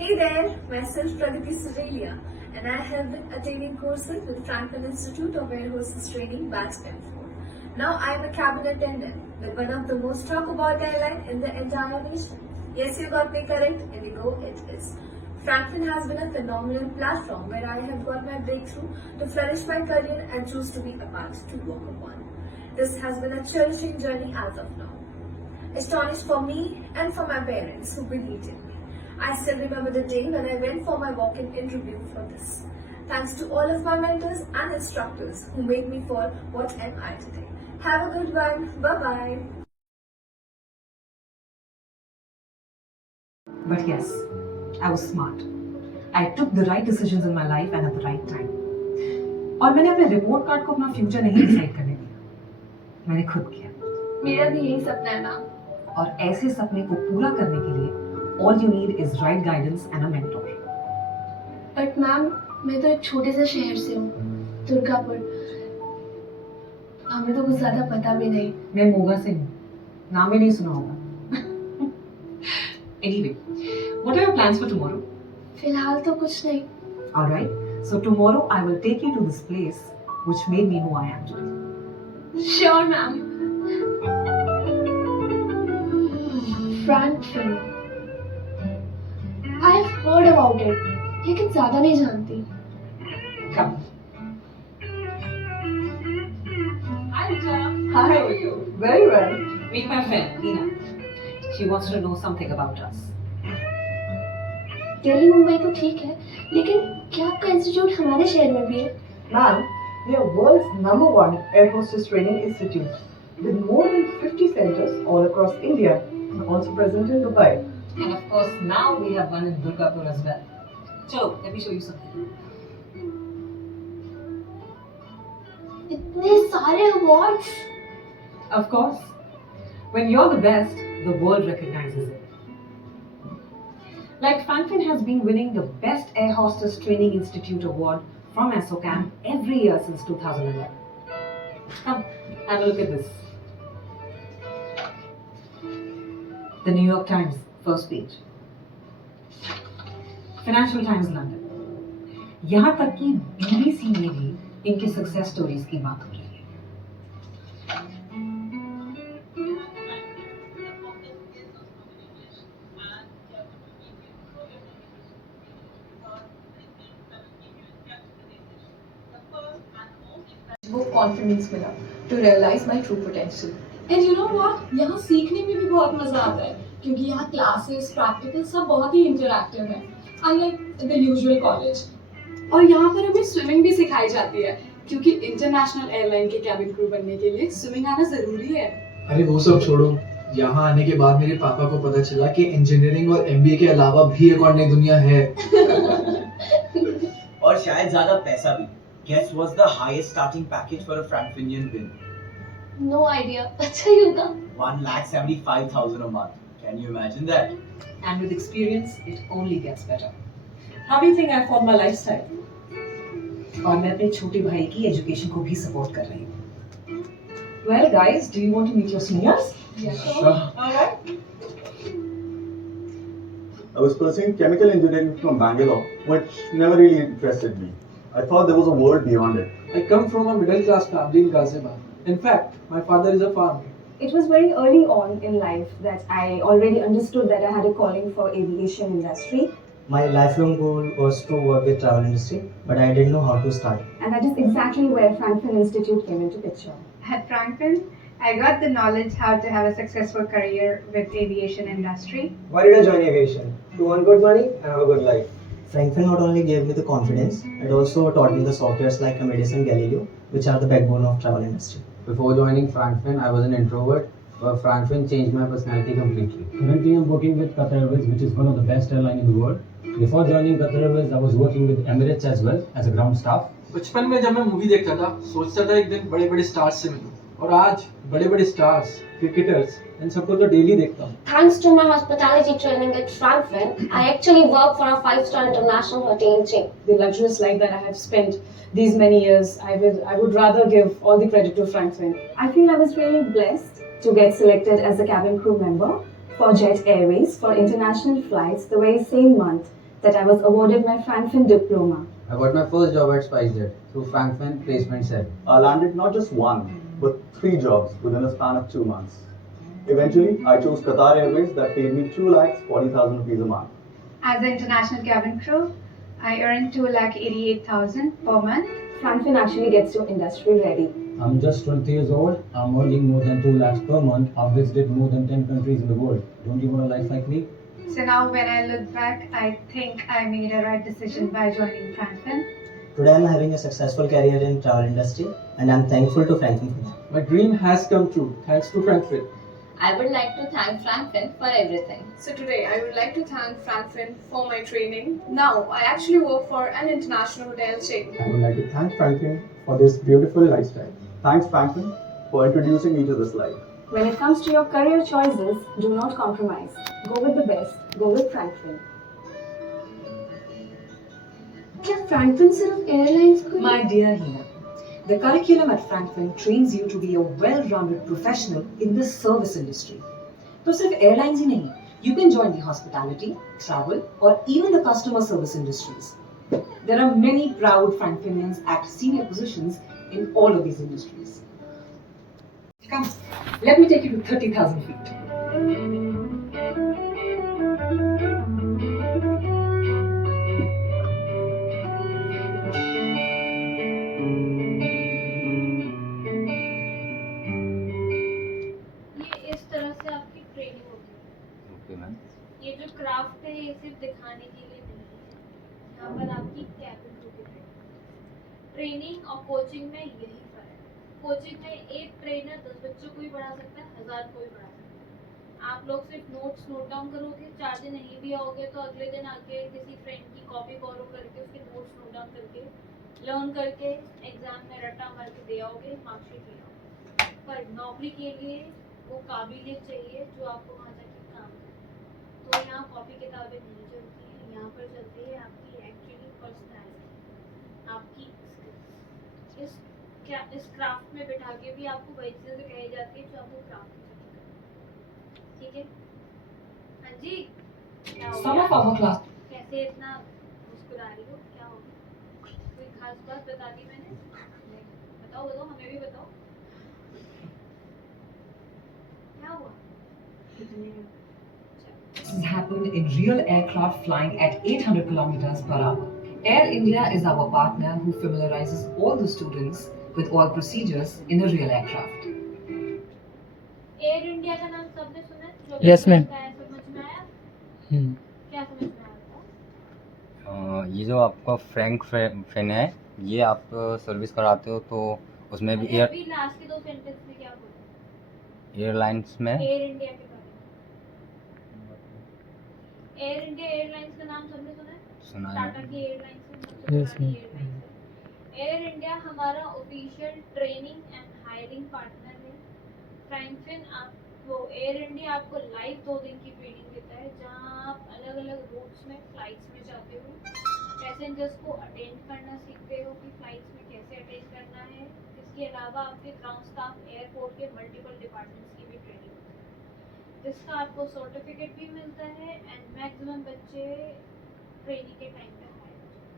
Hey there, myself Pragati Surelia, and I have been attending courses with Franklin Institute of Air Hostess Training Batch M4. Now I am a cabin attendant with one of the most talked about airline in the entire nation. Yes, you got me correct, Indigo it is. Franklin has been a phenomenal platform where I have got my breakthrough to flourish my career and choose to be a part to work upon. This has been a cherishing journey as of now. Astonished for me and for my parents who believed in me. I still remember the day when I went for my walk-in interview for this. Thanks to all of my mentors and instructors who made me for what am I today. Have a good one. Bye-bye. But yes, I was smart. I took the right decisions in my life and at the right time. और मैंने अपने report card को अपना future नहीं decide करने दिया, मैंने खुद किया। मेरा भी यही सपना है मैम। और ऐसे सपने को पूरा करने के लिए all you need is right guidance and a mentor. But ma'am, मैं तो एक छोटे से शहर से हूँ, दुर्गापुर। हमें तो कुछ ज्यादा पता भी नहीं। मैं मोगा से हूँ, नाम ही नहीं सुना होगा। Anyway, what are your plans for tomorrow? फिलहाल तो कुछ नहीं। All right, so tomorrow I will take you to this place which made me who I am today. Sure, ma'am. Franklin. I've heard about it, लेकिन ज्यादा नहीं जानती। Come. Hi, Richa. Hi. How are you? Very well. Meet my friend, Ina. She wants to know something about us. Delhi Mumbai तो ठीक है, लेकिन क्या आपका इंस्टीट्यूट हमारे शहर में भी है? Ma'am, we are world's #1 air hostess training institute with more than 50 centers all across India, also present in Dubai. And of course, now we have one in Durgapur as well. Chalo, let me show you something. इतने सारे awards. Of course, when you're the best, the world recognizes it. Like Franklin has been winning the Best Air Hostess Training Institute Award from ASSOCAM every year since 2011. Come, have a look at this. The New York Times, first page. Financial Times, London. यहाँ तक कि BBC में भी इनके success stories की बात हो रही है। वो कॉन्फिडेंस मिला to realise my true potential. And you know what, यहाँ सीखने में भी बहुत मजा आता है क्योंकि यहाँ क्लासेस प्रैक्टिकल सब बहुत ही इंटरैक्टिव है, अनलाइक द यूजुअल कॉलेज। और यहाँ पर हमें स्विमिंग भी सिखाई जाती है क्योंकि इंटरनेशनल एयरलाइन के कैबिन क्रू बनने के लिए स्विमिंग आना जरूरी है। अरे वो सब छोड़ो, यहाँ आने के बाद मेरे पापा को पता चला कि इंजीनियरिंग और एमबीए के अलावा भी एक और नई दुनिया है। और शायद ज्यादा पैसा भी। Guess what's the highest starting package for a Frankfinian win? No idea. अच्छा ही होगा। 1,75,000 a month. Can you imagine that? And with experience, it only gets better. How do you think I found my lifestyle? और मैं अपने छोटे भाई की education को भी सपोर्ट कर रही हूँ। Well, guys, do you want to meet your seniors? Yeah. All right. I was pursuing chemical engineering from Bangalore, which never really interested me. I thought there was a world beyond it. I come from a middle class family in Ghaziabad. In fact, my father is a farmer. It was very early on in life that I already understood that I had a calling for aviation industry. My lifelong goal was to work with travel industry, but I didn't know how to start. And that is exactly where Franklin Institute came into picture. At Franklin, I got the knowledge how to have a successful career with aviation industry. Why did I join aviation? To earn good money and have a good life. Franklin not only gave me the confidence, it also taught me the softwares like Amadeus and Galileo, which are the backbone of travel industry. Before joining Franklin, I was an introvert, but Franklin changed my personality completely. Currently, I'm working with Qatar Airways, which is one of the best airlines in the world. Before joining Qatar Airways, I was working with Emirates as well as a ground staff. बचपन में जब मैं movie देखता था, सोचता था एक दिन बड़े-बड़े स्टार्स से मिलूं, और आज बड़े-बड़े स्टार्स, क्रिकेटर्स, इन सबको तो डेली देखता हूँ। Thanks to my hospitality training at Franklin, I actually work for a 5-star international hotel chain. The luxurious life that I have spent these many years, I would rather give all the credit to Franklin. I feel I was really blessed to get selected as a cabin crew member for Jet Airways for international flights the very same month that I was awarded my Frankfurt diploma. I got my first job at SpiceJet through Frankfurt Placement Cell. I landed not just one, but 3 jobs within a span of 2 months. Eventually, I chose Qatar Airways that paid me 2,40,000 rupees a month. As the international cabin crew, I earned 2,88,000 per month. Frankfurt actually gets you industry ready. I'm just 20 years old. I'm earning more than 2 lakhs per month. I've visited more than 10 countries in the world. Don't you want a life like me? So now when I look back, I think I made a right decision by joining Frankfurt. Today I'm having a successful career in travel industry and I'm thankful to Frankfurt for that. My dream has come true thanks to Frankfurt. I would like to thank Frankfurt for everything. So today I would like to thank Frankfurt for my training. Now I actually work for an international hotel chain. I would like to thank Franklin for this beautiful lifestyle. Thanks, Franklin, for introducing me to this life. When it comes to your career choices, do not compromise. Go with the best. Go with Frankfurt. क्या Frankfurt सिर्फ airlines को My dear Hina, the curriculum at Frankfurt trains you to be a well-rounded professional in the service industry. तो सिर्फ airlines ही नहीं, you can join the hospitality, travel, or even the customer service industries. There are many proud Frankfurtians at senior positions in all of these industries. Come, let me take you to 30,000 feet. ये इस तरह से आपकी training होती है। Okay ma'am. ये जो craft है ये सिर्फ दिखाने के लिए नहीं है, यहाँ पर आपकी कैबिन क्रू की ट्रेनिंग और कोचिंग में यही फर्क है। कोचिंग में एक ट्रेनर 10 बच्चों को भी पढ़ा सकता है, 1000 को भी पढ़ा सकता है। आप लोग सिर्फ नोट्स नोट डाउन करोगे, 4 दिन नहीं भी आओगे तो अगले दिन आके किसी फ्रेंड की कॉपी बोरो करके उसके नोट्स नोट डाउन करके लर्न करके एग्जाम में रट्टा मार के दे आओगे, मार्कशीट ले आओगे। पर नौकरी के लिए वो काबिलियत चाहिए जो आपको वहाँ जाके काम करे। तो यहाँ कॉपी किताबें नहीं चलती हैं, यहाँ पर चलती है आपकी एक्चुअली पर्सनैलिटी, आपकी skills। इस क्राफ्ट में बिठा के भी आपको वही चीज़ें सिखाई जाती है जो आपको क्राफ्ट में सिखाई। ठीक है? हाँ जी, क्या हो Some of our class. कैसे इतना मुस्कुरा रही हो, क्या हो गया? कोई खास बात बता दी मैंने? बताओ बताओ, हमें भी बताओ क्या हुआ। This has happened in real aircraft flying at 800 kilometers per hour. Air India is our partner who familiarizes all the students with all procedures in a real aircraft. Air India का नाम सबने सुना है? जो Yes, ma'am. समझ में आया? हम्म। क्या समझ में आया? ये जो आपका फ्रैंक फैन है, ये आप सर्विस कराते हो तो उसमें भी अभी लास्ट के 2 सेंटेंस में क्या बोला? एयरलाइंस में एयर इंडिया के बारे में। एयर इंडिया एयरलाइंस का नाम सबने सुना है? सुना है। टाटा की airlines Yes, ma'am. Air India हमारा official training and hiring partner है। फ्रैंकफर्ट आपको एयर इंडिया आपको लाइव 2 दिन की ट्रेनिंग देता है, जहां आप अलग अलग रूट्स में फ्लाइट्स में जाते हो, पैसेंजर्स को अटेंड करना सीखते हो कि फ्लाइट्स में कैसे अटेंड करना है। इसके अलावा आपके ग्राउंड स्टाफ एयरपोर्ट के मल्टीपल डिपार्टमेंट्स की भी ट्रेनिंग होती है, जिसका आपको सर्टिफिकेट भी मिलता है एंड मैक्सिमम बच्चे ट्रेनिंग के टाइम पे हायर हो जाते हैं।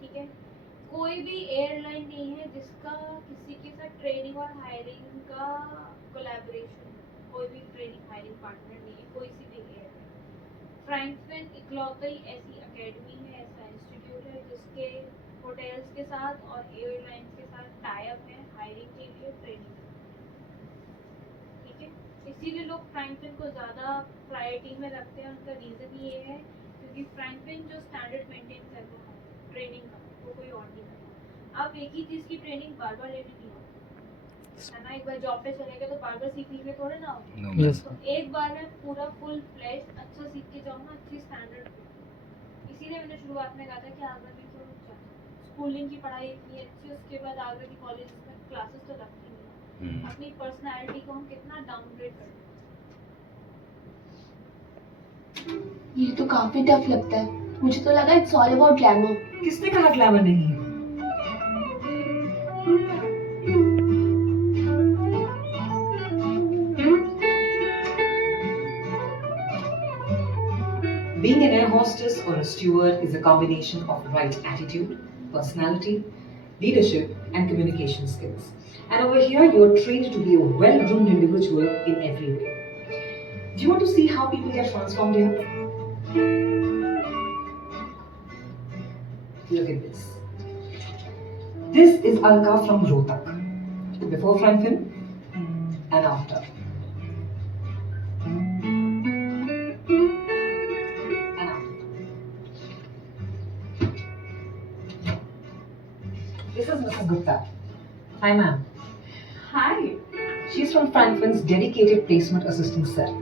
ठीक है? कोई भी एयरलाइन नहीं है जिसका किसी के साथ ट्रेनिंग और हायरिंग का कोलैबोरेशन, कोई भी ट्रेनिंग हायरिंग पार्टनर नहीं है कोई सी भी एयरलाइन। फ्रैंकफर्ट इकलौती ऐसी एकेडमी है, ऐसा इंस्टीट्यूट है जिसके होटल्स के साथ और एयरलाइंस के साथ टाई अप है हायरिंग के लिए, ट्रेनिंग। ठीक है? इसीलिए लोग फ्रैंकफर्ट को ज़्यादा प्रायोरिटी में रखते हैं। उनका रीज़न ये है क्योंकि फ्रैंकफर्ट जो स्टैंडर्ड मेंटेन कर रहा है ट्रेनिंग का, वो कोई और नहीं करता। आप एक ही चीज़ की ट्रेनिंग बार बार लेने नहीं होती है ना। एक बार जॉब पे चले गए तो बार बार सीखने के लिए थोड़े ना होगा। Yes. तो एक बार में पूरा फुल फ्लैश अच्छा सीख के जाऊँगा, अच्छी स्टैंडर्ड। इसीलिए मैंने शुरुआत में कहा था कि आगरा में तो स्कूलिंग की पढ़ाई इतनी अच्छी, उसके बाद आगरा की कॉलेज में क्लासेस तो लगती नहीं है। अपनी पर्सनैलिटी को हम कितना डाउनग्रेड करते हैं। ये तो काफी टफ लगता है। मुझे तो लगा इट्स ऑल अबाउट ग्लैमर। किसने कहा ग्लैमर नहीं है? Being an air hostess or a steward is a combination of right attitude, personality, leadership, and communication skills. And over here, you are trained to be a well-groomed individual in every way. Do you want to see how people get transformed here? Look at this. This is Alka from Rohtak. Before Frankfurt and after. And after. This is Mrs. Gupta. Hi, ma'am. Hi. She's from Frankfurt's dedicated placement assistant cell.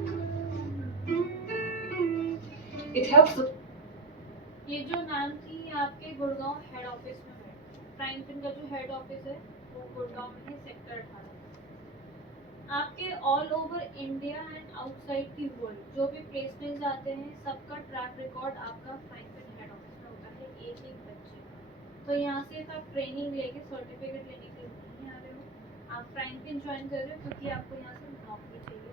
It helps the ये जो ma'am थी आपके Gurgaon head office में है। Frankfinn का जो head office है वो गुड़गांव में है, सेक्टर 18। आपके all over India and outside की वर्ल्ड जो भी प्लेसमेंट्स आते हैं सबका ट्रैक रिकॉर्ड आपका फ्रैंकफिन हेड ऑफिस में होता है, एक एक बच्चे का। तो यहाँ से आप ट्रेनिंग लेके सर्टिफिकेट लेने के लिए नहीं आ रहे हो, आप फ्रैंकफिन ज्वाइन कर रहे हो क्योंकि आपको यहाँ से नौकरी चाहिए।